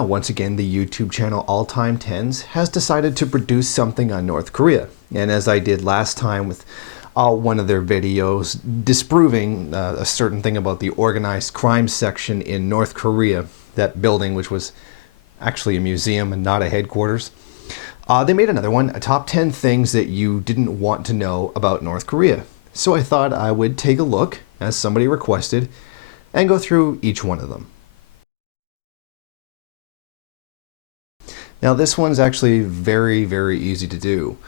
now, once again, the YouTube channel All Time 10s has decided to produce something on North Korea. And as I did last time with one of their videos disproving a certain thing about the organized crime section in North Korea, that building which was actually a museum and not a headquarters, they made another one, a top 10 things that you didn't want to know about North Korea. So I thought I would take a look, as somebody requested, and go through each one of them. Now this one's actually very, very easy to do.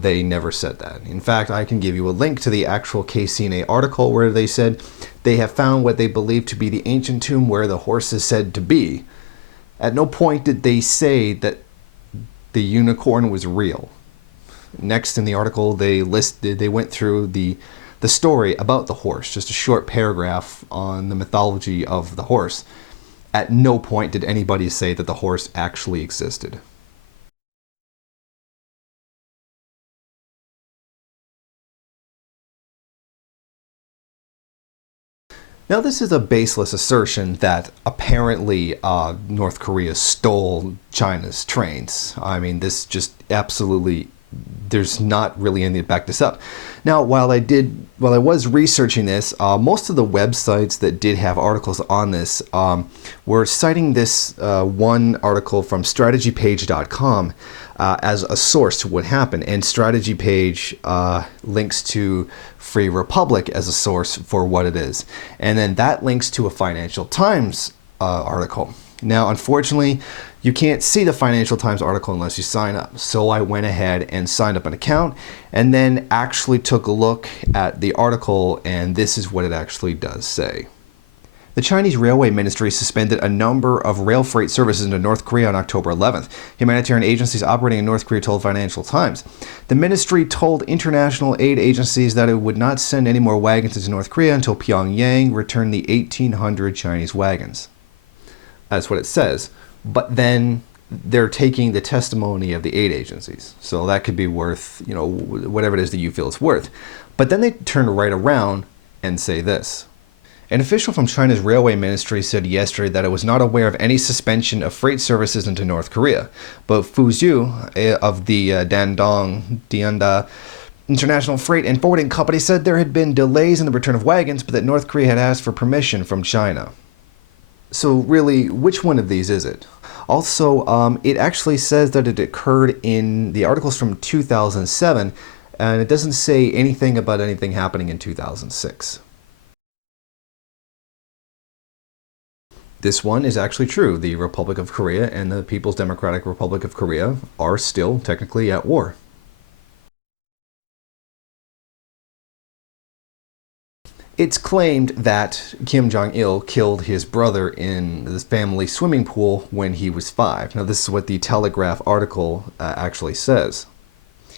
They never said that. In fact, I can give you a link to the actual KCNA article where they said they have found what they believe to be the ancient tomb where the horse is said to be. At no point did they say that the unicorn was real. Next in the article, they went through the story about the horse, just a short paragraph on the mythology of the horse. At no point did anybody say that the horse actually existed. Now this is a baseless assertion that apparently North Korea stole China's trains. I mean, this just absolutely, there's not really anything to back this up. Now, while I was researching this, most of the websites that did have articles on this were citing this one article from strategypage.com as a source to what happened, and Strategy Page links to Free Republic as a source for what it is, and then that links to a Financial Times article. Now, unfortunately, you can't see the Financial Times article unless you sign up. So I went ahead and signed up an account and then actually took a look at the article, and this is what it actually does say. The Chinese Railway Ministry suspended a number of rail freight services into North Korea on October 11th. Humanitarian agencies operating in North Korea told Financial Times. The ministry told international aid agencies that it would not send any more wagons into North Korea until Pyongyang returned the 1,800 Chinese wagons. That's what it says. But then they're taking the testimony of the aid agencies. So that could be worth, you know, whatever it is that you feel it's worth. But then they turn right around and say this. An official from China's railway ministry said yesterday that it was not aware of any suspension of freight services into North Korea. But Fu Zhu of the Dianda International Freight and Forwarding Company said there had been delays in the return of wagons, but that North Korea had asked for permission from China. So really, which one of these is it? Also, it actually says that it occurred in the articles from 2007, and it doesn't say anything about anything happening in 2006. This one is actually true. The Republic of Korea and the People's Democratic Republic of Korea are still technically at war. It's claimed that Kim Jong-il killed his brother in the family swimming pool when he was 5. Now, this is what the Telegraph article actually says.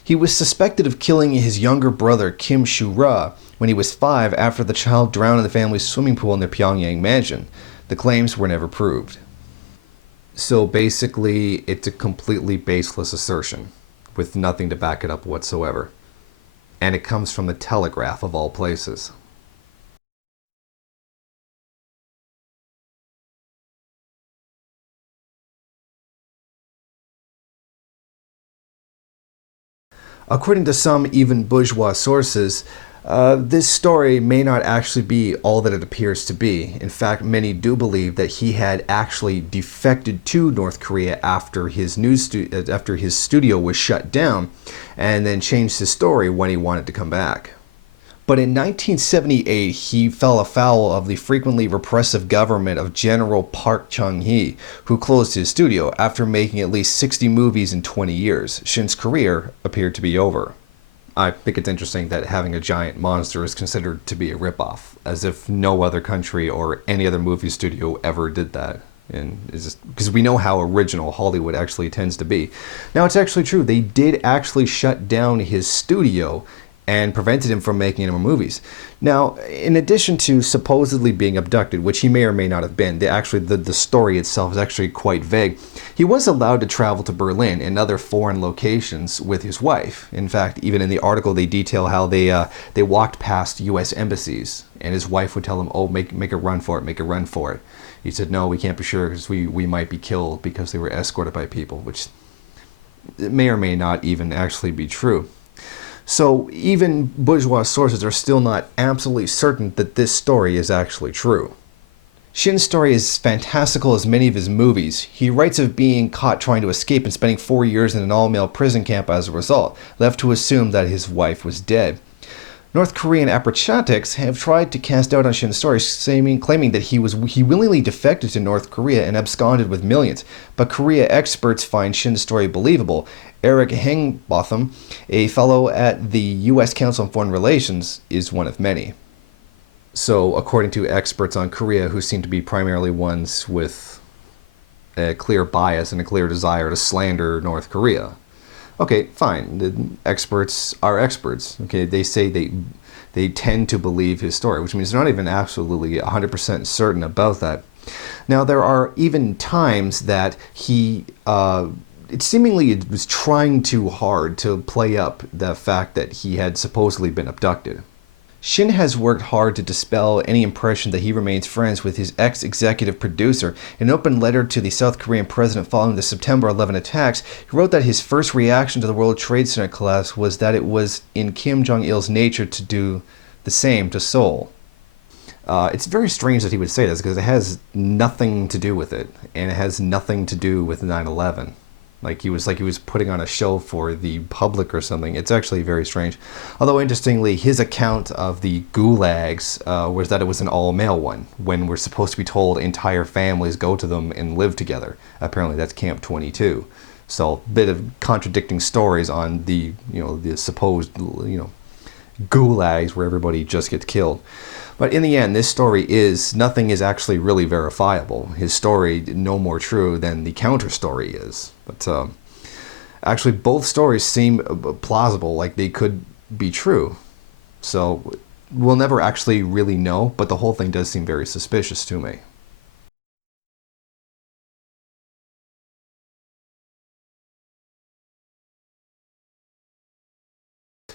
He was suspected of killing his younger brother, Kim Shu-ra, when he was 5 after the child drowned in the family's swimming pool in their Pyongyang mansion. The claims were never proved. So basically, it's a completely baseless assertion with nothing to back it up whatsoever. And it comes from the Telegraph of all places. According to some even bourgeois sources, this story may not actually be all that it appears to be. In fact, many do believe that he had actually defected to North Korea after his studio was shut down, and then changed his story when he wanted to come back. But in 1978, he fell afoul of the frequently repressive government of General Park Chung-hee, who closed his studio after making at least 60 movies in 20 years. Shin's career appeared to be over. I think it's interesting that having a giant monster is considered to be a ripoff, as if no other country or any other movie studio ever did that. And it's just because we know how original Hollywood actually tends to be. Now, it's actually true. They did actually shut down his studio and prevented him from making any more movies. Now, in addition to supposedly being abducted, which he may or may not have been, the story itself is actually quite vague. He was allowed to travel to Berlin and other foreign locations with his wife. In fact, even in the article, they detail how they walked past U.S. embassies, and his wife would tell him, "Oh, make a run for it, make a run for it." He said, "No, we can't be sure because we might be killed," because they were escorted by people, which may or may not even actually be true. So even bourgeois sources are still not absolutely certain that this story is actually true. Shin's story is fantastical as many of his movies. He writes of being caught trying to escape and spending 4 years in an all-male prison camp as a result, left to assume that his wife was dead. North Korean apparatchiks have tried to cast doubt on Shin's story, claiming that he willingly defected to North Korea and absconded with millions. But Korea experts find Shin's story believable. Eric Hengbotham, a fellow at the U.S. Council on Foreign Relations, is one of many. So, according to experts on Korea, who seem to be primarily ones with a clear bias and a clear desire to slander North Korea. Okay, fine. The experts are experts. Okay, they say they tend to believe his story, which means they're not even absolutely 100% certain about that. Now, there are even times that he it seemingly was trying too hard to play up the fact that he had supposedly been abducted. Shin has worked hard to dispel any impression that he remains friends with his ex-executive producer. In an open letter to the South Korean president following the September 11 attacks, he wrote that his first reaction to the World Trade Center collapse was that it was in Kim Jong-il's nature to do the same to Seoul. It's very strange that he would say this because it has nothing to do with it, and it has nothing to do with 9/11. Like he was putting on a show for the public or something. It's actually very strange. Although interestingly, his account of the gulags was that it was an all-male one, when we're supposed to be told entire families go to them and live together. Apparently that's Camp 22. So a bit of contradicting stories on the supposed gulags where everybody just gets killed. But in the end, this story nothing is actually really verifiable. His story no more true than the counter story is. But actually, both stories seem plausible, like they could be true. So we'll never actually really know, but the whole thing does seem very suspicious to me.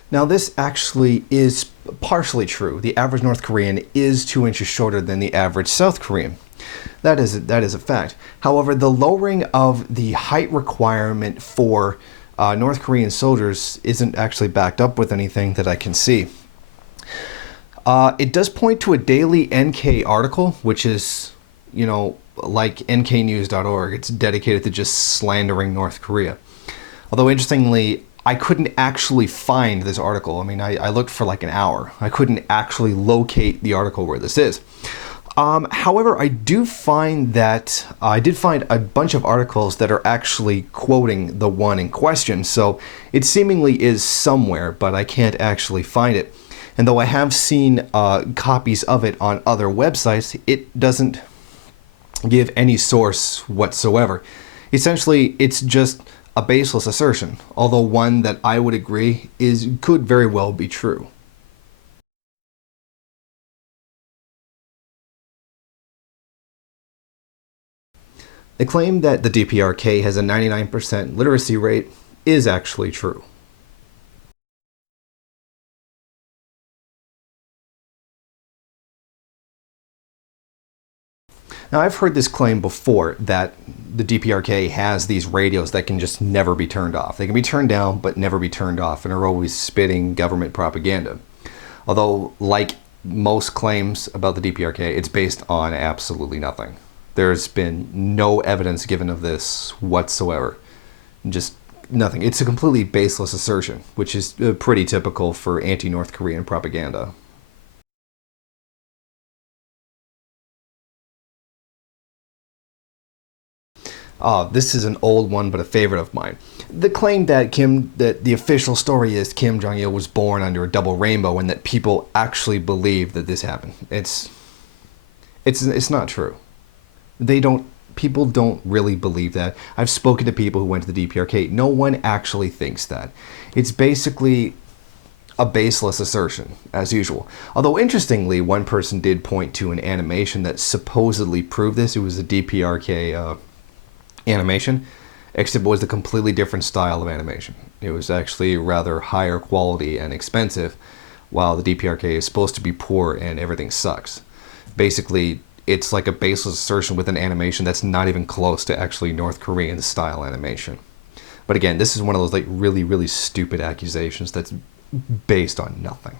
Now, this actually is partially true. The average North Korean is 2 inches shorter than the average South Korean. That is a fact. However, the lowering of the height requirement for North Korean soldiers isn't actually backed up with anything that I can see. It does point to a daily NK article, which is, like nknews.org. It's dedicated to just slandering North Korea. Although, interestingly, I couldn't actually find this article. I mean, I looked for like an hour. I couldn't actually locate the article where this is. However, I did find a bunch of articles that are actually quoting the one in question. So it seemingly is somewhere, but I can't actually find it. And though I have seen copies of it on other websites, it doesn't give any source whatsoever. Essentially, it's just a baseless assertion, although one that I would agree could very well be true. The claim that the DPRK has a 99% literacy rate is actually true. Now, I've heard this claim before that the DPRK has these radios that can just never be turned off. They can be turned down, but never be turned off, and are always spitting government propaganda. Although, like most claims about the DPRK, it's based on absolutely nothing. There's been no evidence given of this whatsoever. Just nothing. It's a completely baseless assertion, which is pretty typical for anti-North Korean propaganda. This is an old one, but a favorite of mine. The claim that the official story is Kim Jong-il was born under a double rainbow, and that people actually believe that this happened. It's not true. People don't really believe that. I've spoken to people who went to the DPRK. No one actually thinks that. It's basically a baseless assertion, as usual. Although, interestingly, one person did point to an animation that supposedly proved this. It was a DPRK animation, except it was a completely different style of animation. It was actually rather higher quality and expensive, while the DPRK is supposed to be poor and everything sucks. Basically, it's like a baseless assertion with an animation that's not even close to actually North Korean style animation. But again, this is one of those like really, really stupid accusations that's based on nothing.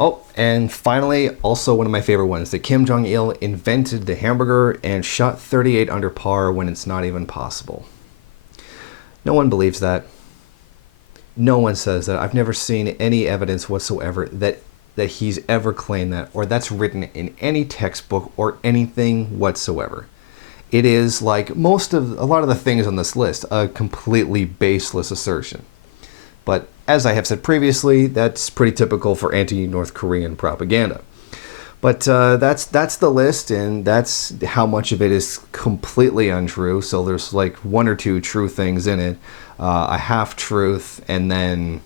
Oh, and finally, also one of my favorite ones, that Kim Jong-il invented the hamburger and shot 38 under par when it's not even possible. No one believes that. No one says that. I've never seen any evidence whatsoever that he's ever claimed that, or that's written in any textbook or anything whatsoever. It is, like a lot of the things on this list, a completely baseless assertion. But as I have said previously, that's pretty typical for anti-North Korean propaganda. But that's the list, and that's how much of it is completely untrue. So there's like one or two true things in it, a half truth, and then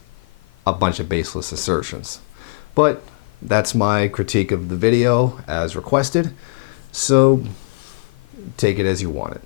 a bunch of baseless assertions. But that's my critique of the video as requested. So take it as you want it.